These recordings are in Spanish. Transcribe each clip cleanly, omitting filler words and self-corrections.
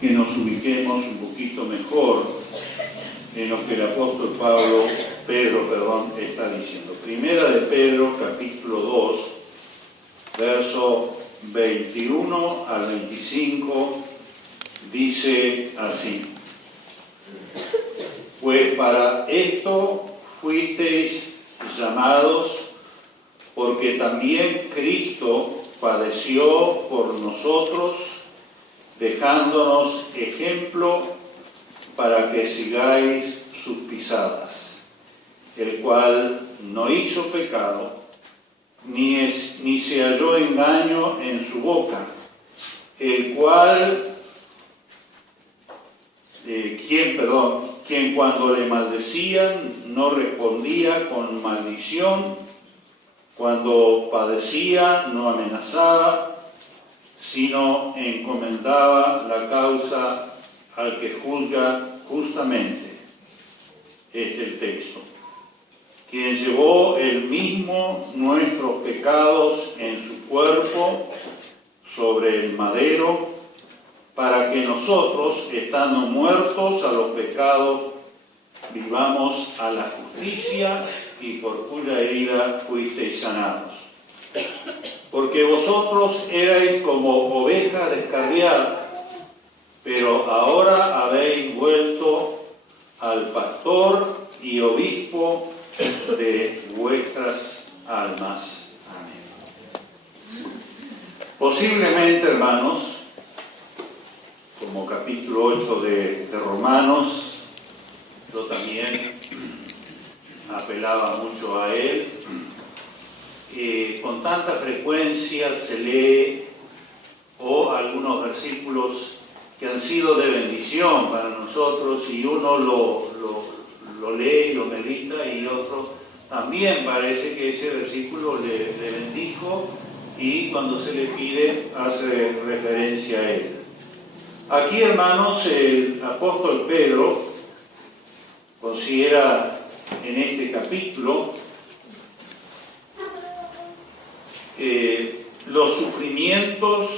Que nos ubiquemos un poquito mejor en lo que el apóstol Pedro está diciendo. Primera de Pedro, capítulo 2, verso 21 al 25, dice así: Pues para esto fuisteis llamados, porque también Cristo padeció por nosotros, dejándonos ejemplo para que sigáis sus pisadas, el cual no hizo pecado, ni se halló engaño en su boca, el cual, quien cuando le maldecían no respondía con maldición, cuando padecía no amenazaba, sino encomendaba la causa al que juzga justamente. Este es el texto. Quien llevó él mismo nuestros pecados en su cuerpo sobre el madero, para que nosotros, estando muertos a los pecados, vivamos a la justicia, y por cuya herida fuisteis sanados. Porque vosotros erais como ovejas descarriadas, pero ahora habéis vuelto al pastor y obispo de vuestras almas. Amén. Posiblemente, hermanos, como capítulo 8 de Romanos, yo también apelaba mucho a él. Con tanta frecuencia se lee o algunos versículos que han sido de bendición para nosotros, y uno lo lee y lo medita, y otro también parece que ese versículo le bendijo, y cuando se le pide hace referencia a él. Aquí, hermanos, el apóstol Pedro considera en este capítulo los sufrimientos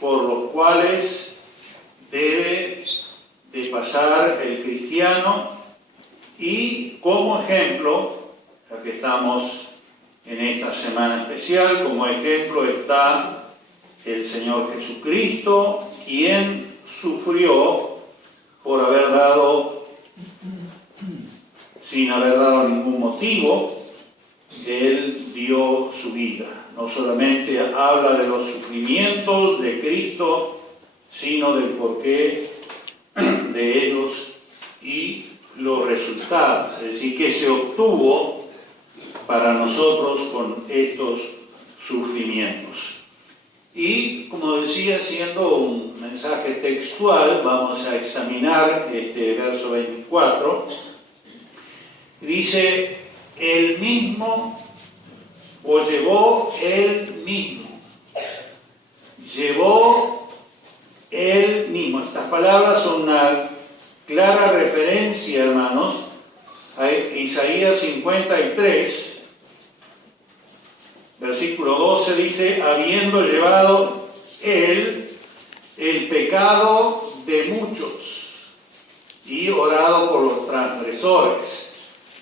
por los cuales debe de pasar el cristiano, y como ejemplo, ya que estamos en esta semana especial, como ejemplo está el Señor Jesucristo, quien sufrió por haber dado, sin haber dado ningún motivo, Él dio su vida. No solamente habla de los sufrimientos de Cristo, sino del porqué de ellos y los resultados, es decir, que se obtuvo para nosotros con estos sufrimientos. Y, como decía, siendo un mensaje textual, vamos a examinar este verso 24. Dice: el mismo, o llevó él mismo. Llevó él mismo. Estas palabras son una clara referencia, hermanos, a Isaías 53, versículo 12, dice: habiendo llevado él el pecado de muchos y orado por los transgresores.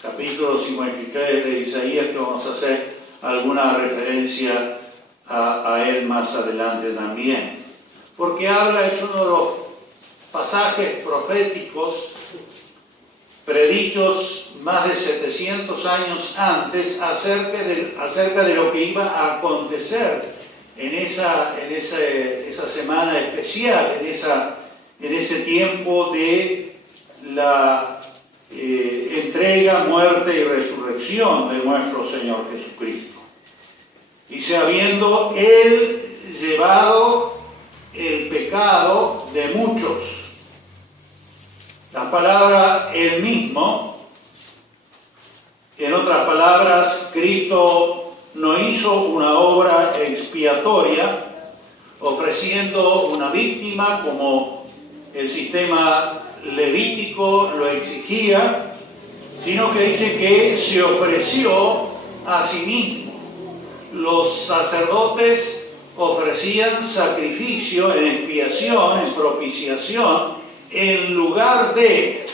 Capítulo 53 de Isaías, que vamos a hacer alguna referencia a él más adelante también. Porque es uno de los pasajes proféticos predichos más de 700 años antes acerca de lo que iba a acontecer en esa semana especial, en ese tiempo de la entrega, muerte y resurrección de nuestro Señor Jesucristo. Dice: habiendo él llevado el pecado de muchos. La palabra él mismo, en otras palabras, Cristo no hizo una obra expiatoria ofreciendo una víctima como el sistema levítico lo exigía, sino que dice que se ofreció a sí mismo. Los sacerdotes ofrecían sacrificio en expiación, en propiciación, en lugar de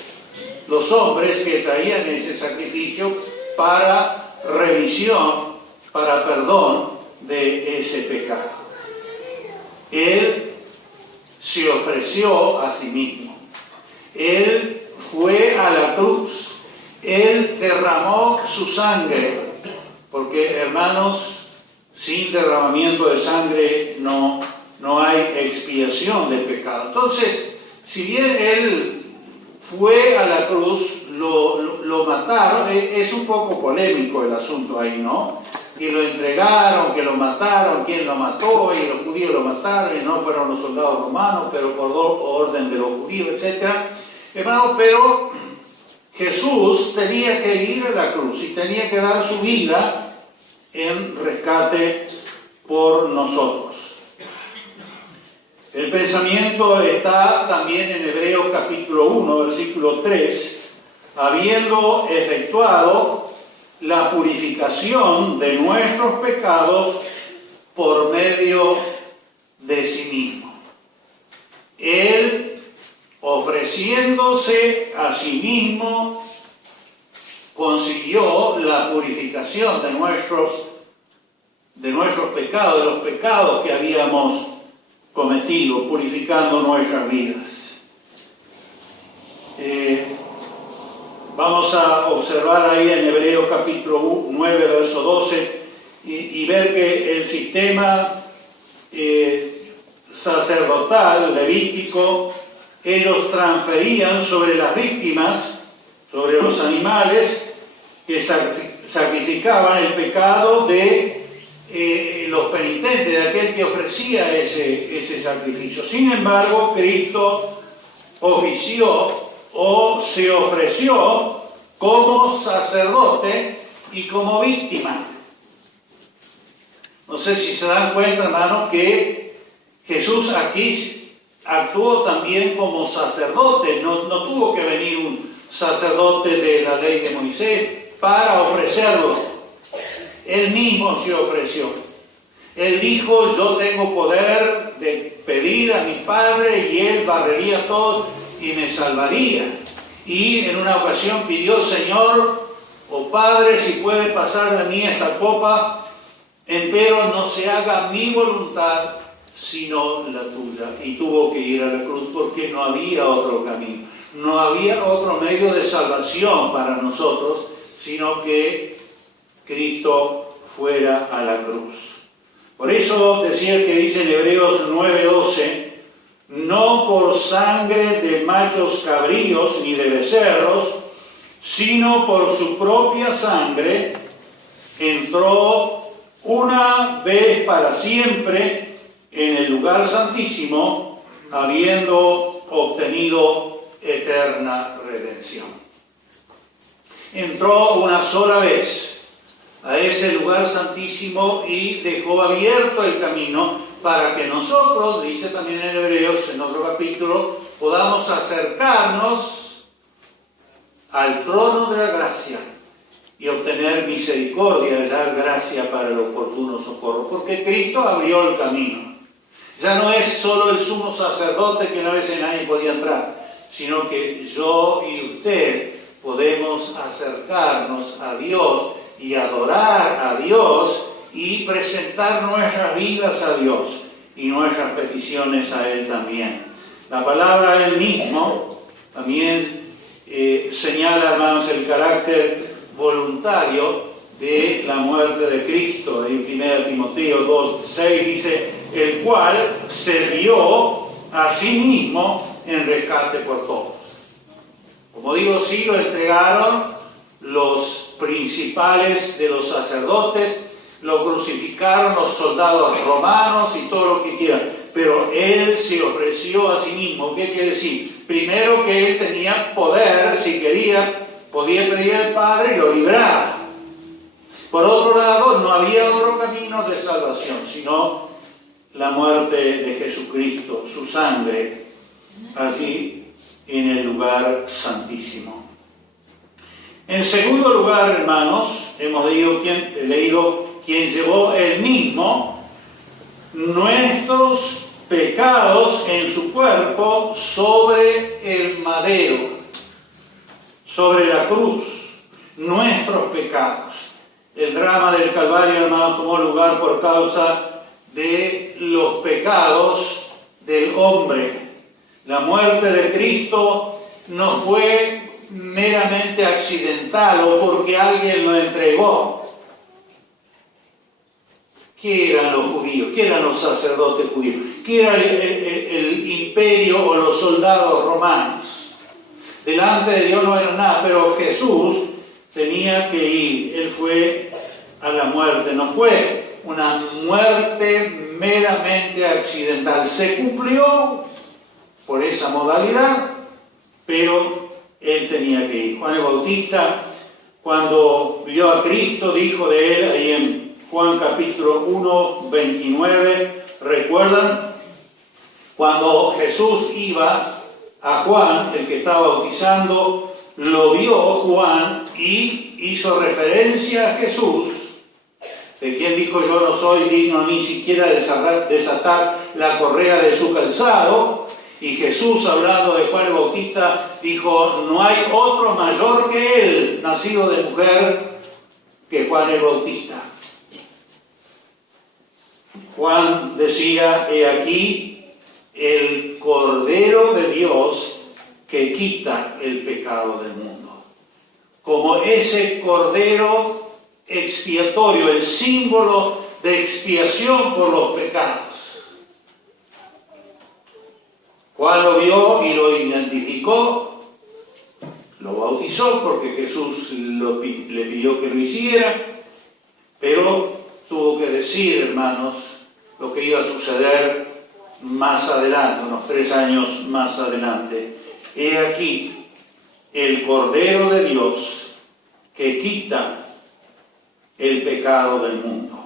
los hombres que traían ese sacrificio para remisión, para perdón de ese pecado. Él se ofreció a sí mismo. Él fue a la cruz. Él derramó su sangre. Porque, hermanos, sin derramamiento de sangre no hay expiación del pecado. Entonces, si bien Él fue a la cruz, lo mataron, es un poco polémico el asunto ahí, ¿no? Y lo entregaron, que lo mataron, quién lo mató, y los judíos lo mataron, y no fueron los soldados romanos, pero por orden de los judíos, etc. Hermanos, pero Jesús tenía que ir a la cruz y tenía que dar su vida en rescate por nosotros. El pensamiento está también en Hebreos capítulo 1, versículo 3, habiendo efectuado la purificación de nuestros pecados por medio de sí mismo. Él, ofreciéndose a sí mismo, consiguió la purificación de nuestros pecados, de los pecados que habíamos cometido, purificando nuestras vidas. Vamos a observar ahí en Hebreos capítulo 9, verso 12, y ver que el sistema sacerdotal, levítico, ellos transferían sobre las víctimas, sobre los animales que sacrificaban el pecado de los penitentes, de aquel que ofrecía ese sacrificio. Sin embargo, Cristo ofició o se ofreció como sacerdote y como víctima. No sé si se dan cuenta, hermanos, que Jesús aquí actuó también como sacerdote. No tuvo que venir un sacerdote de la ley de Moisés para ofrecerlo. Él mismo se ofreció. Él dijo: yo tengo poder de pedir a mi Padre y Él barrería todo y me salvaría. Y en una ocasión pidió: Señor, oh Padre, si puede pasar de mí esta copa, empero no se haga mi voluntad sino la tuya. Y tuvo que ir a la cruz porque no había otro camino, no había otro medio de salvación para nosotros, sino que Cristo fuera a la cruz. Por eso decía el que dice en Hebreos 9:12, no por sangre de machos cabríos ni de becerros, sino por su propia sangre, entró una vez para siempre en el lugar santísimo, habiendo obtenido eterna redención. Entró una sola vez a ese lugar santísimo y dejó abierto el camino para que nosotros, dice también en Hebreos, en otro capítulo, podamos acercarnos al trono de la gracia y obtener misericordia y dar gracia para el oportuno socorro, porque Cristo abrió el camino. Ya no es solo el sumo sacerdote que una vez nadie podía entrar, sino que yo y usted podemos acercarnos a Dios y adorar a Dios y presentar nuestras vidas a Dios y nuestras peticiones a Él también. La palabra Él mismo también señala, hermanos, el carácter voluntario de la muerte de Cristo. En 1 Timoteo 2:6 dice: el cual se dio a sí mismo en rescate por todos. Como digo, sí lo entregaron los principales de los sacerdotes, lo crucificaron los soldados romanos y todo lo que quieran, pero Él se ofreció a sí mismo. ¿Qué quiere decir? Primero, que Él tenía poder, si quería, podía pedir al Padre y lo libraba. Por otro lado, no había otro camino de salvación, sino la muerte de Jesucristo, su sangre, así en el lugar santísimo. En segundo lugar, hermanos, hemos leído quien llevó Él mismo nuestros pecados en su cuerpo sobre el madero, sobre la cruz, nuestros pecados. El drama del Calvario, hermanos, tomó lugar por causa de los pecados del hombre. La muerte de Cristo no fue meramente accidental o porque alguien lo entregó. ¿Qué eran los judíos? ¿Qué eran los sacerdotes judíos? ¿Qué era el imperio o los soldados romanos? Delante de Dios no era nada, pero Jesús tenía que ir. Él fue a la muerte. No fue una muerte meramente accidental. Se cumplió por esa modalidad, pero él tenía que ir. Juan el Bautista, cuando vio a Cristo, dijo de él, ahí en Juan capítulo 1, 29, ¿recuerdan? Cuando Jesús iba a Juan, el que estaba bautizando, lo vio Juan y hizo referencia a Jesús, de quien dijo: yo no soy digno ni siquiera de desatar la correa de su calzado. Y Jesús, hablando de Juan el Bautista, dijo: no hay otro mayor que él, nacido de mujer, que Juan el Bautista. Juan decía: he aquí el Cordero de Dios que quita el pecado del mundo. Como ese Cordero expiatorio, el símbolo de expiación por los pecados. Juan lo vio y lo identificó, lo bautizó porque Jesús le pidió que lo hiciera, pero tuvo que decir, hermanos, lo que iba a suceder más adelante, unos 3 años más adelante. He aquí el Cordero de Dios que quita el pecado del mundo.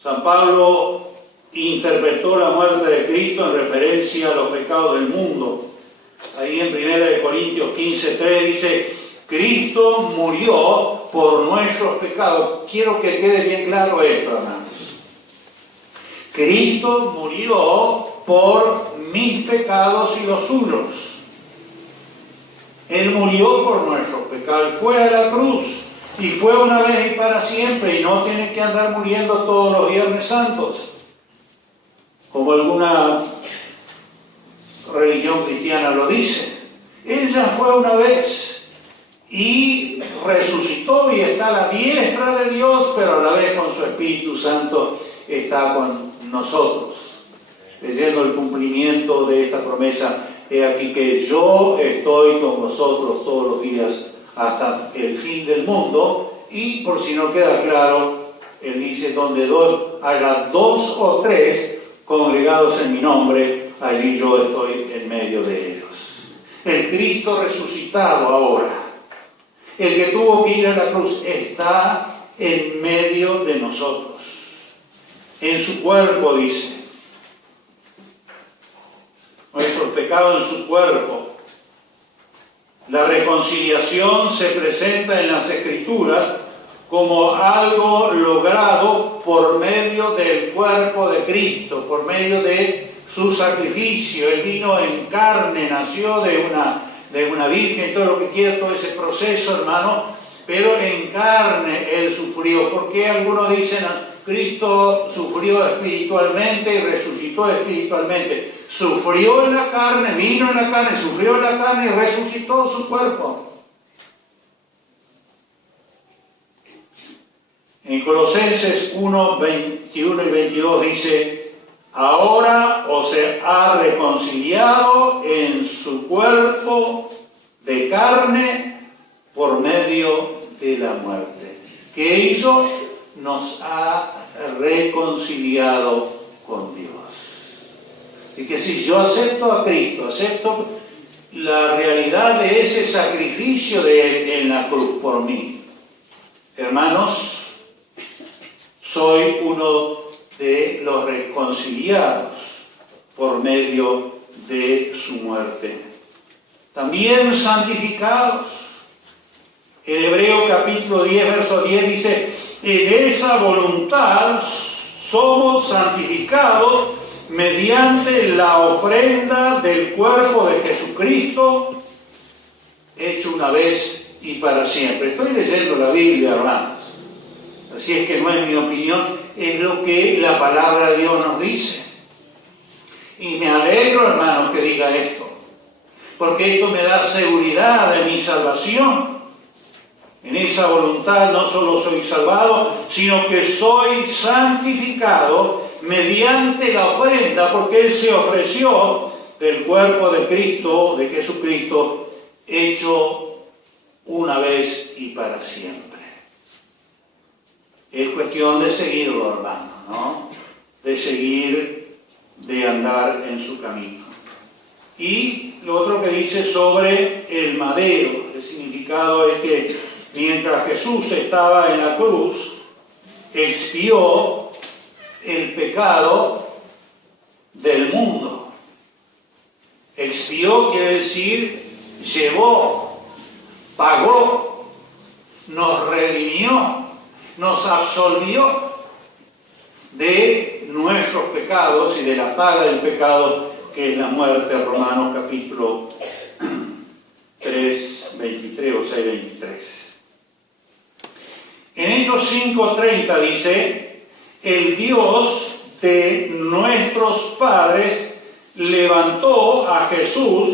San Pablo interpretó la muerte de Cristo en referencia a los pecados del mundo. Ahí en 1 Corintios 15:3 dice: Cristo murió por nuestros pecados. Quiero que quede bien claro esto, hermanos. Cristo murió por mis pecados y los suyos. Él murió por nuestros pecados, fue a la cruz y fue una vez y para siempre, y no tiene que andar muriendo todos los Viernes Santos, como alguna religión cristiana lo dice. Él ya fue una vez y resucitó y está a la diestra de Dios, pero a la vez con su Espíritu Santo está con nosotros, leyendo el cumplimiento de esta promesa. He aquí que yo estoy con vosotros todos los días hasta el fin del mundo. Y por si no queda claro, él dice: donde haya 2 o 3 congregados en mi nombre, allí yo estoy en medio de ellos. El Cristo resucitado ahora, el que tuvo que ir a la cruz, está en medio de nosotros. En su cuerpo, dice. Nuestros pecados en su cuerpo. La reconciliación se presenta en las Escrituras como algo logrado por medio del cuerpo de Cristo, por medio de su sacrificio. Él vino en carne, nació de una virgen, todo lo que quiera, todo ese proceso, hermano, pero en carne Él sufrió. Porque algunos dicen: Cristo sufrió espiritualmente y resucitó espiritualmente. Sufrió en la carne, vino en la carne, sufrió en la carne y resucitó su cuerpo. En Colosenses 1, 21 y 22 dice: ahora os ha reconciliado en su cuerpo de carne por medio de la muerte. ¿Qué hizo? Nos ha reconciliado con Dios. Y que si yo acepto a Cristo, acepto la realidad de ese sacrificio de Él en la cruz por mí, hermanos, soy uno de los reconciliados por medio de su muerte. También santificados. El Hebreo capítulo 10, verso 10 dice: en esa voluntad somos santificados mediante la ofrenda del cuerpo de Jesucristo, hecho una vez y para siempre. Estoy leyendo la Biblia, hermanos. Así es que no es mi opinión, es lo que la palabra de Dios nos dice. Y me alegro, hermanos, que diga esto, porque esto me da seguridad de mi salvación. En esa voluntad no solo soy salvado, sino que soy santificado mediante la ofrenda, porque Él se ofreció del cuerpo de Cristo, de Jesucristo, hecho una vez y para siempre. Es cuestión de seguirlo, hermano, ¿no? De seguir, de andar en su camino. Y lo otro que dice sobre el madero, el significado es que mientras Jesús estaba en la cruz, expió el pecado del mundo. Expió quiere decir llevó, pagó, nos redimió, nos absolvió de nuestros pecados y de la paga del pecado que es la muerte. Romanos capítulo 3, 23 o 6, 23. En Hechos 5:30 dice: el Dios de nuestros padres levantó a Jesús,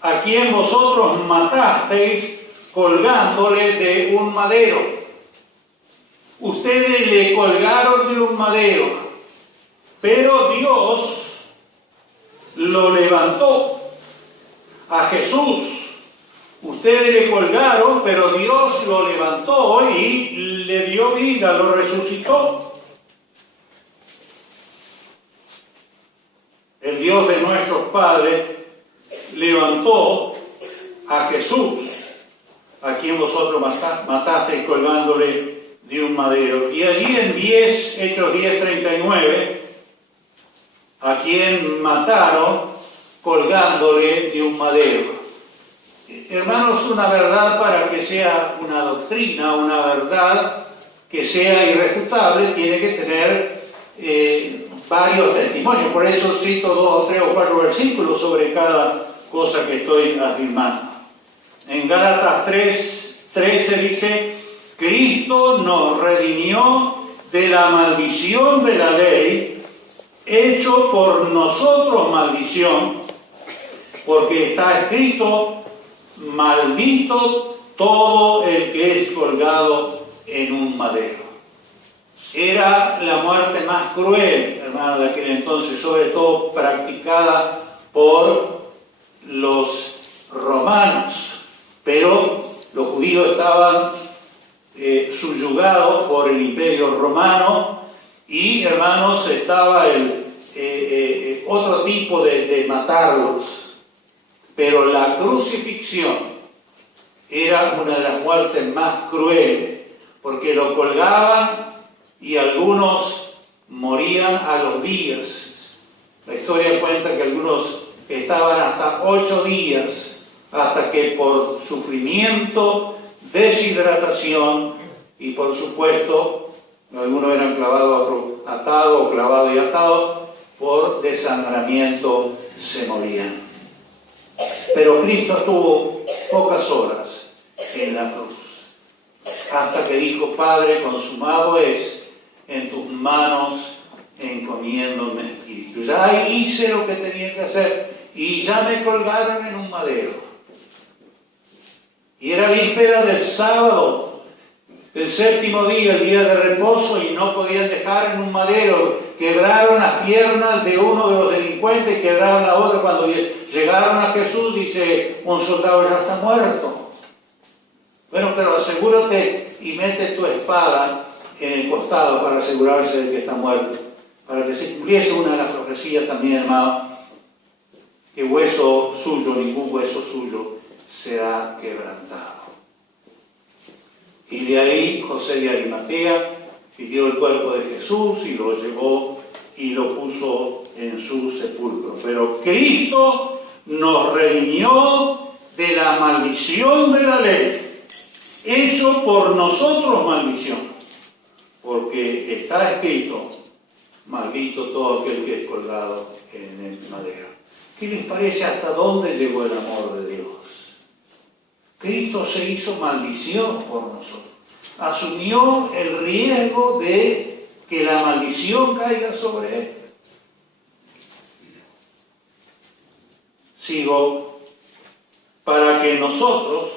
a quien vosotros matasteis colgándole de un madero. Ustedes le colgaron de un madero, pero Dios lo levantó. A Jesús ustedes le colgaron, pero Dios lo levantó y le dio vida, lo resucitó. El Dios de nuestros padres levantó a Jesús, a quien vosotros matasteis colgándole de un madero. Y allí en Hechos 10:39, a quien mataron colgándole de un madero. Hermanos, una verdad para que sea una doctrina, una verdad que sea irrefutable, tiene que tener varios testimonios. Por eso cito 2 o 3 o 4 versículos sobre cada cosa que estoy afirmando. En Gálatas 3:13 dice: Cristo nos redimió de la maldición de la ley, hecho por nosotros maldición, porque está escrito: maldito todo el que es colgado en un madero. Era la muerte más cruel, hermano, de aquel entonces, sobre todo practicada por los romanos. Pero los judíos estaban subyugados por el imperio romano y, hermanos, estaba otro tipo de matarlos. Pero la crucifixión era una de las muertes más crueles, porque lo colgaban y algunos morían a los días. La historia cuenta que algunos estaban hasta 8 días, hasta que por sufrimiento, deshidratación y por supuesto, algunos eran clavados, otros atados, o clavados y atados, por desangramiento se morían. Pero Cristo estuvo pocas horas en la cruz, hasta que dijo: Padre, consumado es, en tus manos encomiendo mi espíritu. Ya hice lo que tenía que hacer y ya me colgaron en un madero. Y era víspera del sábado, del 7º día, el día de reposo, y no podían dejar en un madero. Quebraron las piernas de uno de los delincuentes, quebraron la otra. Cuando llegaron a Jesús, dice un soldado: ya está muerto. Bueno, pero asegúrate y mete tu espada en el costado para asegurarse de que está muerto. Para que se cumpliese una de las profecías también, hermano, que hueso suyo, ningún hueso suyo será quebrantado. Y de ahí José de Arimatea pidió el cuerpo de Jesús y lo llevó y lo puso en su sepulcro. Pero Cristo nos redimió de la maldición de la ley, hecho por nosotros maldición, porque está escrito: maldito todo aquel que es colgado en el madero. ¿Qué les parece hasta dónde llegó el amor de Dios? Cristo se hizo maldición por nosotros. Asumió el riesgo de que la maldición caiga sobre él. Sigo, para que nosotros,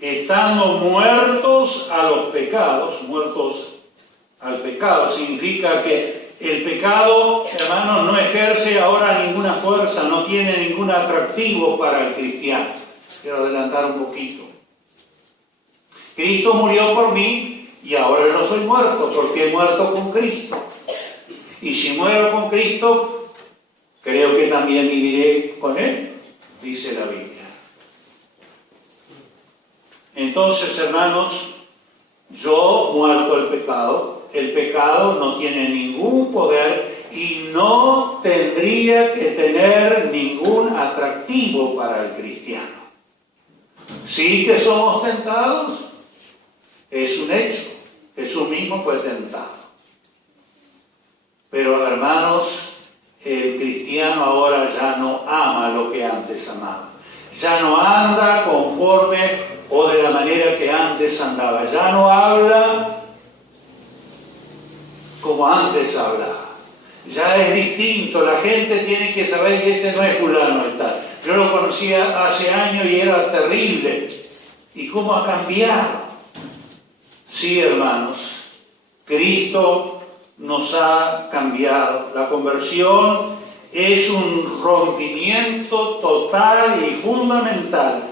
estando muertos a los pecados, muertos al pecado, significa que el pecado, hermanos, no ejerce ahora ninguna fuerza, no tiene ningún atractivo para el cristiano. Quiero adelantar un poquito. Cristo murió por mí y ahora yo soy muerto, porque he muerto con Cristo. Y si muero con Cristo, creo que también viviré con Él, dice la Biblia. Entonces, hermanos, yo muerto el pecado no tiene ningún poder y no tendría que tener ningún atractivo para el cristiano. Sí que somos tentados, es un hecho. Jesús mismo fue tentado. Pero, hermanos, el cristiano ahora ya no ama lo que antes amaba. Ya no anda conforme o de la manera que antes andaba. Ya no habla como antes hablaba. Ya es distinto. La gente tiene que saber que este no es fulano de tal. Yo lo conocía hace años y era terrible. ¿Y cómo ha cambiado? Sí, hermanos, Cristo nos ha cambiado. La conversión es un rompimiento total y fundamental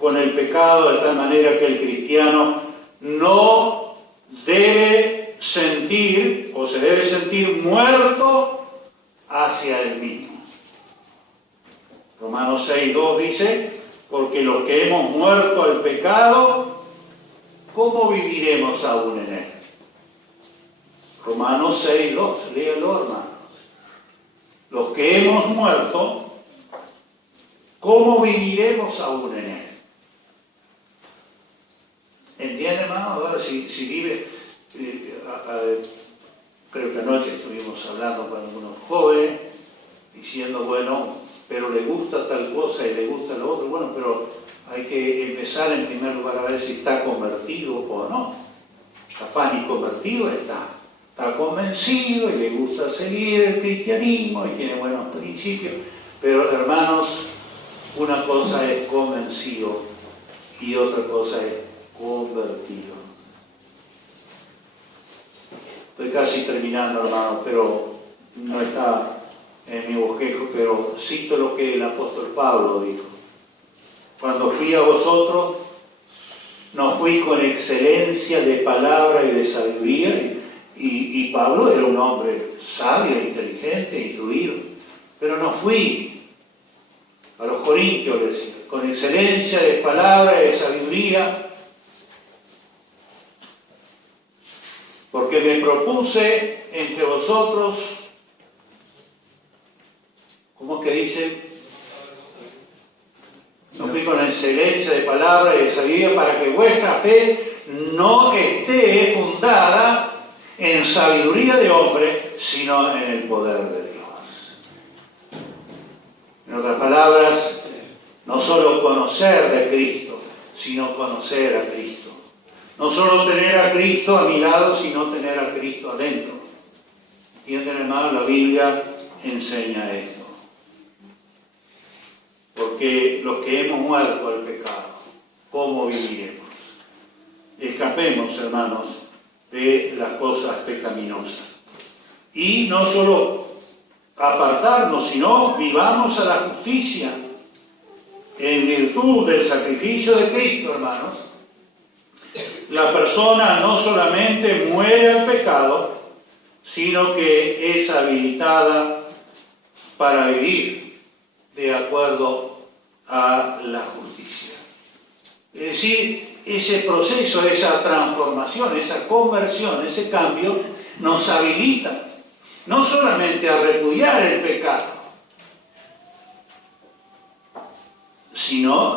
con el pecado, de tal manera que el cristiano no debe sentir o se debe sentir muerto hacia él mismo. Romanos 6:2 dice, porque los que hemos muerto al pecado, ¿cómo viviremos aún en él? Romanos 6:2, léalo, hermanos. Los que hemos muerto, ¿cómo viviremos aún en él? ¿Entiende, hermano? Ahora, si vive, creo que anoche estuvimos hablando con algunos jóvenes, diciendo, bueno, pero le gusta tal cosa y le gusta lo otro, bueno, pero hay que empezar en primer lugar a ver si está convertido o no. Capaz ni convertido está. Está convencido y le gusta seguir el cristianismo y tiene buenos principios, pero hermanos, una cosa es convencido y otra cosa es convertido. Estoy casi terminando, hermanos, pero no está en mi bosquejo, pero cito lo que el apóstol Pablo dijo. Cuando fui a vosotros, no fui con excelencia de palabra y de sabiduría, y Pablo era un hombre sabio, inteligente, instruido, pero no fui a los corintios, decía, con excelencia de palabra y de sabiduría, porque me propuse entre vosotros, ¿cómo es que dice? No fui con excelencia de palabra y de sabiduría para que vuestra fe no esté fundada en sabiduría de hombre, sino en el poder de Dios. En otras palabras, no solo conocer de Cristo, sino conocer a Cristo. No solo tener a Cristo a mi lado, sino tener a Cristo adentro. ¿Entienden, hermano? La Biblia enseña esto. Porque los que hemos muerto al pecado, ¿cómo viviremos? Escapemos, hermanos, de las cosas pecaminosas. Y no solo apartarnos, sino vivamos a la justicia en virtud del sacrificio de Cristo, hermanos. La persona no solamente muere al pecado, sino que es habilitada para vivir de acuerdo a la justicia. Es decir, ese proceso, esa transformación, esa conversión, ese cambio, nos habilita no solamente a repudiar el pecado, sino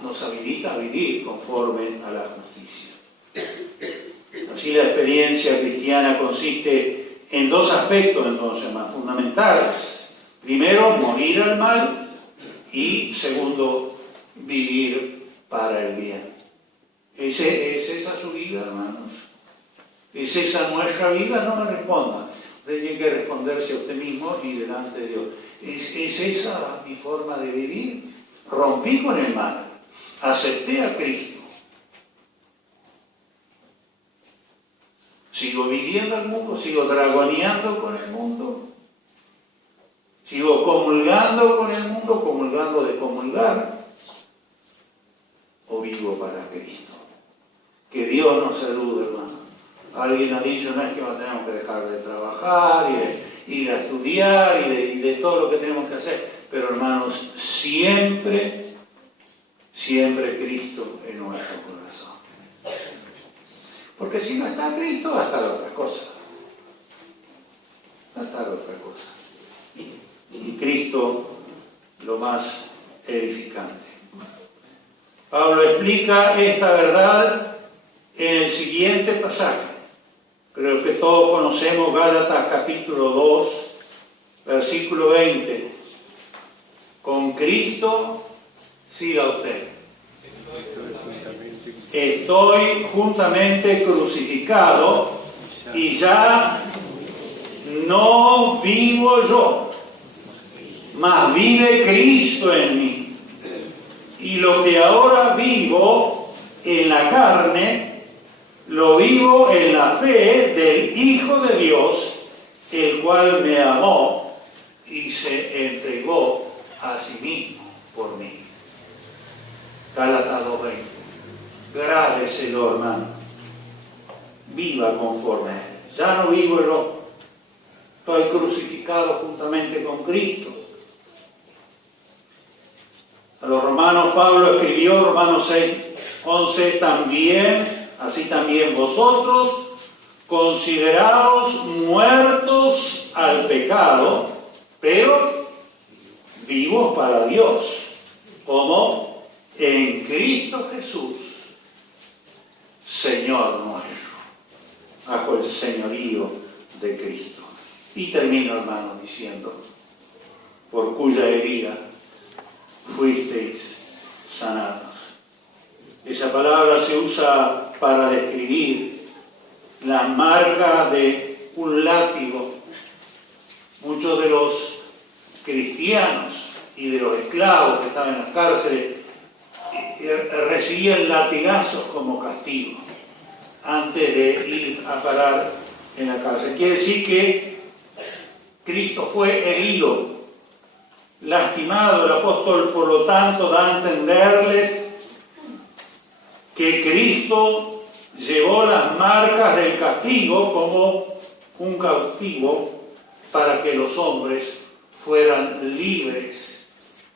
nos habilita a vivir conforme a la justicia. Así la experiencia cristiana consiste en dos aspectos entonces más fundamentales. Primero, morir al mal, y segundo, vivir para el bien. ¿Es esa su vida, hermanos? ¿Es esa nuestra vida? No me responda. Usted tiene que responderse a usted mismo y delante de Dios. ¿Es esa mi forma de vivir? Rompí con el mal, acepté a Cristo. ¿Sigo viviendo al mundo? ¿Sigo dragoneando con el mundo? ¿Sigo comulgando con el mundo, comulgando de comulgar? ¿O vivo para Cristo? Que Dios nos salude, hermano. Alguien ha dicho, no es que no tenemos que dejar de trabajar y de ir a estudiar y de todo lo que tenemos que hacer. Pero, hermanos, siempre Cristo en nuestro corazón. Porque si no está Cristo, va a estar otra cosa. Va a estar otra cosa. Y Cristo lo más edificante. Pablo explica esta verdad en el siguiente pasaje. Creo que todos conocemos Gálatas capítulo 2, versículo 20. Con Cristo siga usted. Estoy juntamente crucificado y ya no vivo yo, mas vive Cristo en mí. Y lo que ahora vivo en la carne, lo vivo en la fe del Hijo de Dios, el cual me amó y se entregó a sí mismo por mí. Gálatas 2:20. Grábeselo, hermano. Viva conforme a él. Ya no vivo yo. Estoy crucificado juntamente con Cristo. A los romanos Pablo escribió, Romanos 6:11, también, así también vosotros, consideraos muertos al pecado, pero vivos para Dios, como en Cristo Jesús, Señor nuestro, bajo el señorío de Cristo. Y termino, hermano, diciendo, por cuya herida fuisteis sanados. Esa palabra se usa para describir la marca de un látigo. Muchos de los cristianos y de los esclavos que estaban en las cárceles recibían latigazos como castigo antes de ir a parar en la cárcel. Quiere decir que Cristo fue herido, lastimado. El apóstol, por lo tanto, da a entenderles que Cristo llevó las marcas del castigo como un cautivo para que los hombres fueran libres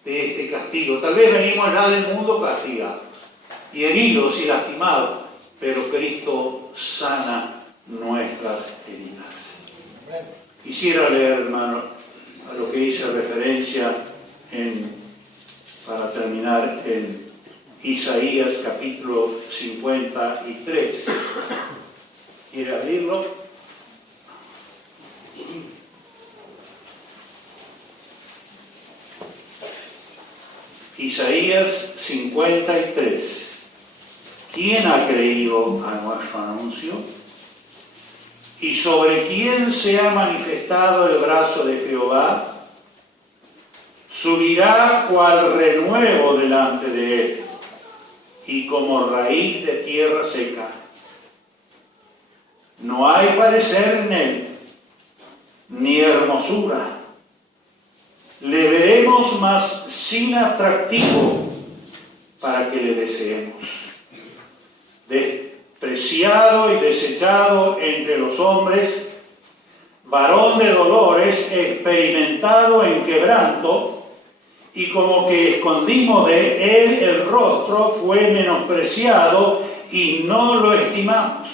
de este castigo. Tal vez venimos ya del mundo castigados y heridos y lastimados, pero Cristo sana nuestras heridas. Quisiera leer, hermano, a lo que hice referencia para terminar en Isaías capítulo 53. ¿Quiere abrirlo? Isaías 53. ¿Quién ha creído a nuestro anuncio? ¿Y sobre quién se ha manifestado el brazo de Jehová? Subirá cual renuevo delante de él, y como raíz de tierra seca. No hay parecer en él, ni hermosura. Le veremos, mas sin atractivo, para que le deseemos. Despreciado y desechado entre los hombres, varón de dolores, experimentado en quebranto, y como que escondimos de él el rostro, fue menospreciado y no lo estimamos.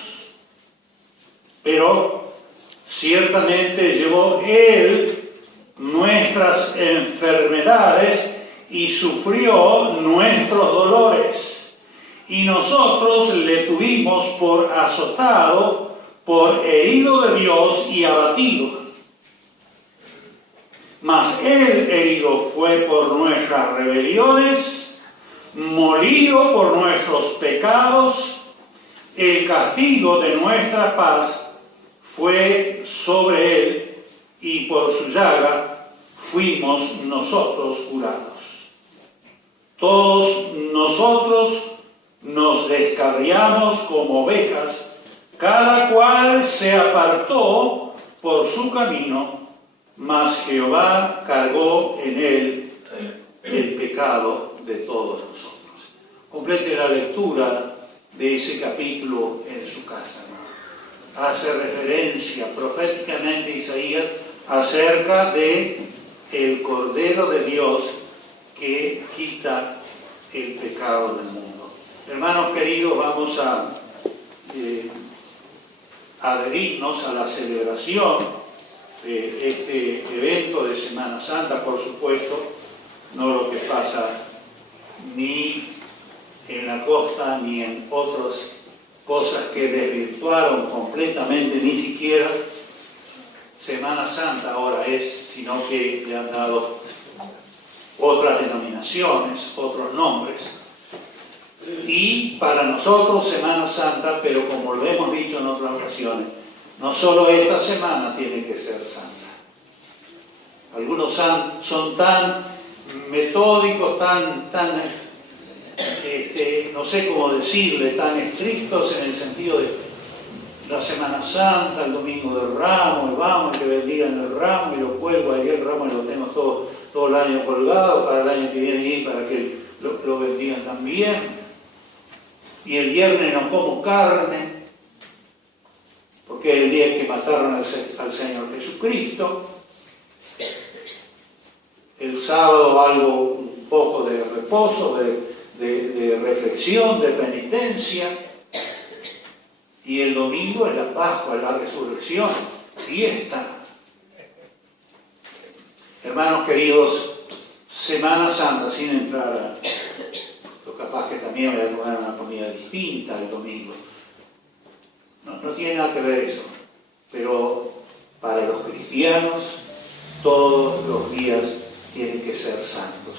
Pero ciertamente llevó él nuestras enfermedades y sufrió nuestros dolores. Y nosotros le tuvimos por azotado, por herido de Dios y abatido. Mas Él herido fue por nuestras rebeliones, molido por nuestros pecados. El castigo de nuestra paz fue sobre Él, y por su llaga fuimos nosotros curados. Todos nosotros nos descarriamos como ovejas, cada cual se apartó por su camino, mas Jehová cargó en él el pecado de todos nosotros. Complete la lectura de ese capítulo en su casa. Hace referencia proféticamente Isaías acerca de el Cordero de Dios que quita el pecado del mundo. Hermanos queridos, vamos a adherirnos a la celebración de este evento de Semana Santa, por supuesto, no lo que pasa ni en la costa ni en otras cosas que desvirtuaron completamente, ni siquiera Semana Santa ahora es, sino que le han dado otras denominaciones, otros nombres. Y para nosotros Semana Santa, pero como lo hemos dicho en otras ocasiones, no solo esta semana tiene que ser santa. Algunos son tan metódicos, no sé cómo decirle, tan estrictos en el sentido de la Semana Santa, el Domingo del Ramo, y vamos, que bendigan el ramo y lo cuelgo, ahí el ramo y lo tengo todo el año colgado, para el año que viene y para que lo bendigan también. Y el viernes no como carne, porque es el día en que mataron al Señor Jesucristo. El sábado algo, un poco de reposo, de reflexión, de penitencia. Y el domingo es la Pascua, la resurrección, fiesta. Hermanos queridos, Semana Santa, sin entrar a lo capaz que también voy a comer una comida distinta el domingo. No tiene nada que ver eso, pero para los cristianos todos los días tienen que ser santos.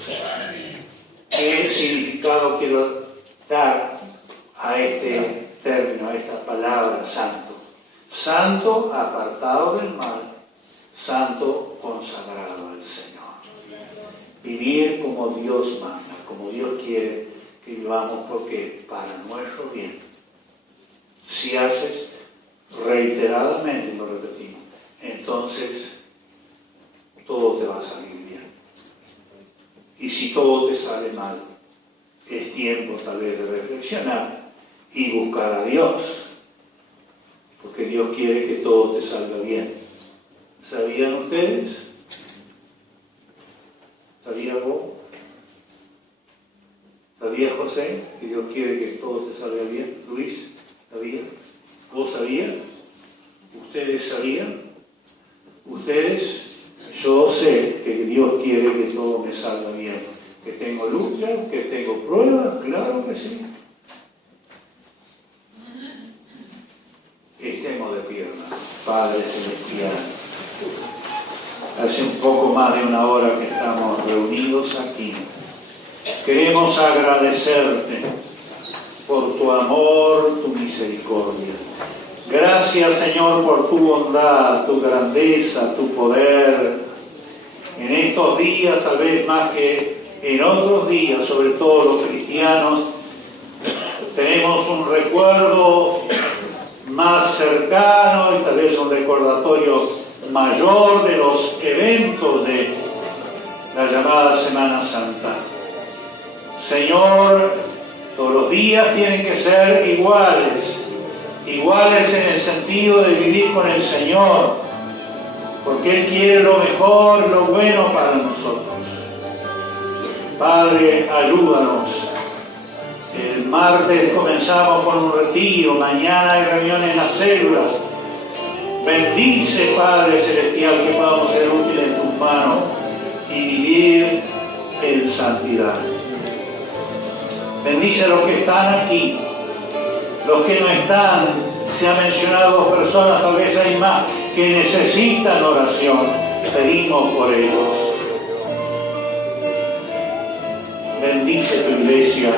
¿Qué significado quiero dar a este término, a esta palabra santo? Santo apartado del mal, santo consagrado al Señor. Vivir como Dios manda, como Dios quiere que vivamos, porque para nuestro bien. Si haces reiteradamente, lo repetimos, entonces todo te va a salir bien. Y si todo te sale mal, es tiempo tal vez de reflexionar y buscar a Dios, porque Dios quiere que todo te salga bien. ¿Sabían ustedes? ¿Sabía vos? ¿Sabía José que Dios quiere que todo te salga bien? Luis, ¿sabía? ¿Vos sabías? ¿Ustedes sabían? ¿Ustedes? Yo sé que Dios quiere que todo me salga bien. Que tengo lucha, que tengo pruebas, claro que sí. Estemos de pie, Padre Celestial. Hace un poco más de una hora que estamos reunidos aquí. Queremos agradecerte por tu amor, tu misericordia. Gracias, Señor, por tu bondad, tu grandeza, tu poder. En estos días, tal vez más que en otros días, sobre todo los cristianos, tenemos un recuerdo más cercano y tal vez un recordatorio mayor de los eventos de la llamada Semana Santa. Señor, todos los días tienen que ser iguales en el sentido de vivir con el Señor, porque Él quiere lo mejor, lo bueno para nosotros. Padre, ayúdanos. El martes comenzamos con un retiro, mañana hay reuniones en las células. Bendice, Padre Celestial, que podamos ser útiles en tus manos y vivir en santidad. Bendice a los que están aquí, los que no están, Se ha mencionado 2 personas, tal vez hay más, que necesitan oración. Pedimos por ellos. Bendice tu iglesia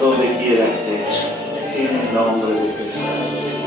donde quiera que estés. En el nombre de Jesús.